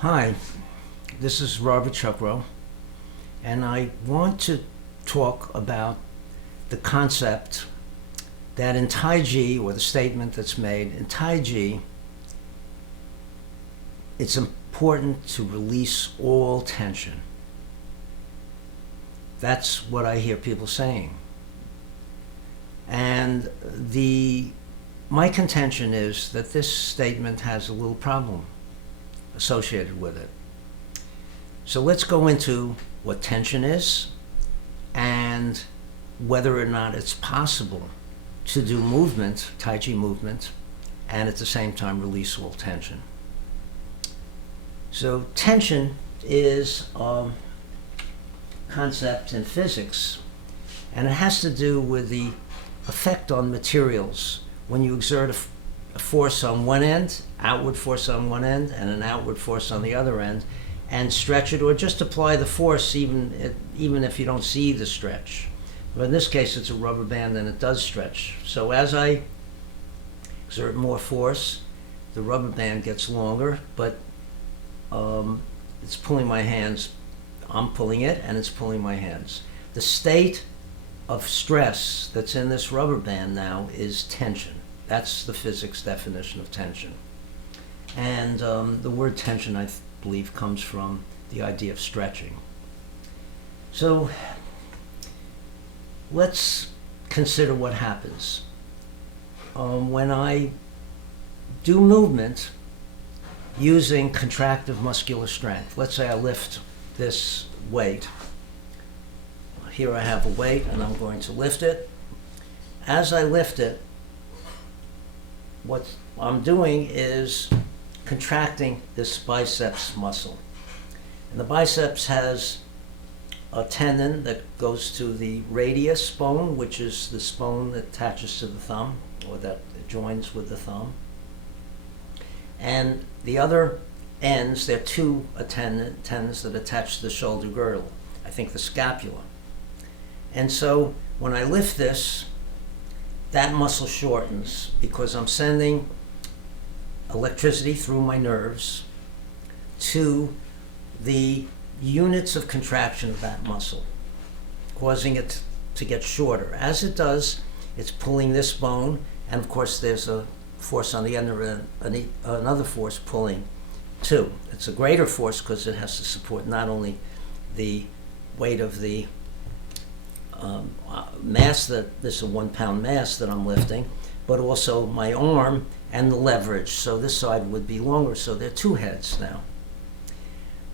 Hi, this is Robert Chuckrow, and I want to talk about the concept that in Taiji, or the statement that's made in Taiji, it's important to release all tension. That's what I hear people saying. And my contention is that this statement has a little problem associated with it. So let's go into what tension is and whether or not it's possible to do movement, Tai-Chi movement, and at the same time release all tension. So tension is a concept in physics, and it has to do with the effect on materials when you exert a force on one end, outward force on one end, and an outward force on the other end, and stretch it, or just apply the force even if you don't see the stretch. But in this case, it's a rubber band and it does stretch. So as I exert more force, the rubber band gets longer, but it's pulling my hands. I'm pulling it, and it's pulling my hands. The state of stress that's in this rubber band now is tension. That's the physics definition of tension. And the word tension, I believe, comes from the idea of stretching. So let's consider what happens. When I do movement using contractive muscular strength, let's say I lift this weight. Here I have a weight and I'm going to lift it. As I lift it, what I'm doing is contracting this biceps muscle. And the biceps has a tendon that goes to the radius bone, which is this bone that attaches to the thumb, or that joins with the thumb. And the other ends, there are two tendons that attach to the shoulder girdle, I think the scapula. And so when I lift this, that muscle shortens because I'm sending electricity through my nerves to the units of contraction of that muscle, causing it to get shorter. As it does, it's pulling this bone, and of course there's a force on the other end, another force pulling too. It's a greater force because it has to support not only the weight of the mass, that this is a 1 pound mass that I'm lifting, but also my arm and the leverage. So this side would be longer, so there are two heads now.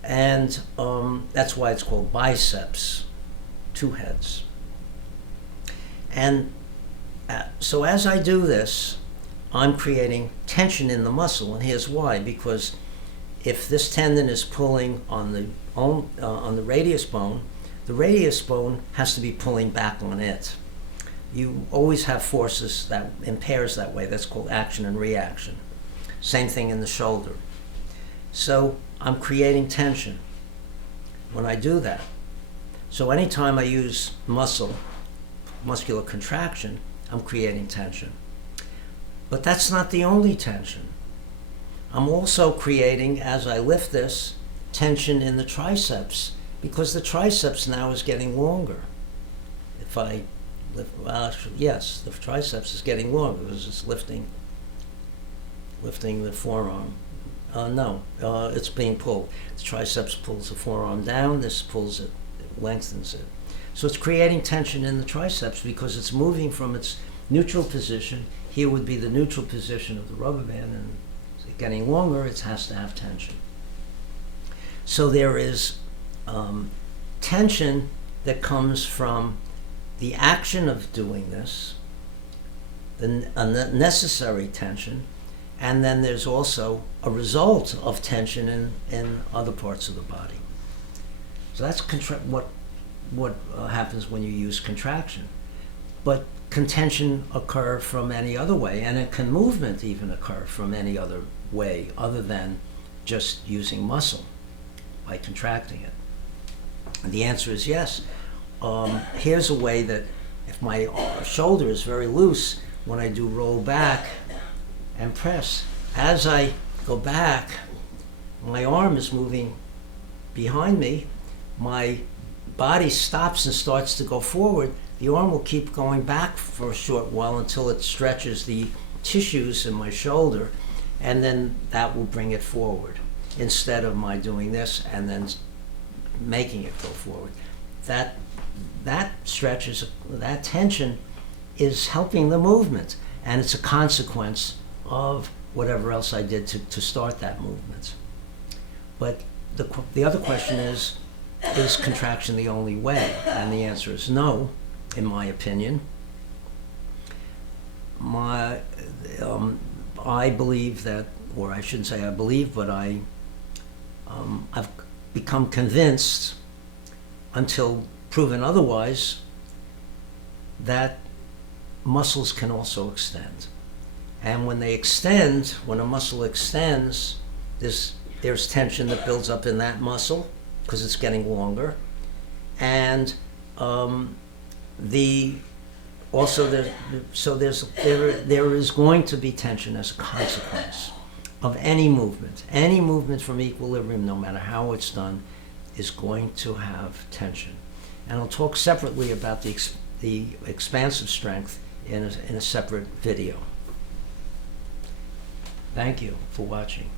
And that's why it's called biceps, two heads. And so as I do this, I'm creating tension in the muscle, and here's why. Because if this tendon is pulling on the radius bone, the radius bone has to be pulling back on it. You always have forces that in pairs that way. That's called action and reaction. Same thing in the shoulder. So I'm creating tension when I do that. So anytime I use muscular contraction, I'm creating tension. But that's not the only tension. I'm also creating, as I lift this, tension in the triceps, because the triceps now is getting longer. If I lift, well, actually, yes, the triceps is getting longer because it's lifting the forearm. It's being pulled. The triceps pulls the forearm down, this pulls it, it lengthens it. So it's creating tension in the triceps because it's moving from its neutral position. Here would be the neutral position of the rubber band, and it's getting longer, it has to have tension. So there is tension that comes from the action of doing this, the necessary tension, and then there's also a result of tension in other parts of the body. So that's what happens when you use contraction. But can tension occur from any other way, and can movement even occur from any other way other than just using muscle by contracting it? And the answer is yes. Here's a way that if my shoulder is very loose, when I do roll back and press, as I go back, my arm is moving behind me, my body stops and starts to go forward, the arm will keep going back for a short while until it stretches the tissues in my shoulder, and then that will bring it forward, instead of my doing this and then making it go forward. That stretches, that tension is helping the movement, and it's a consequence of whatever else I did to start that movement. But the other question is contraction the only way? And the answer is no, in my opinion. I believe that, or I shouldn't say I believe, but I've become convinced, until proven otherwise, that muscles can also extend. And when they extend, when a muscle extends, there's tension that builds up in that muscle because it's getting longer, and there is going to be tension as a consequence of any movement. Any movement from equilibrium, no matter how it's done, is going to have tension. And I'll talk separately about the expansive strength in a separate video. Thank you for watching.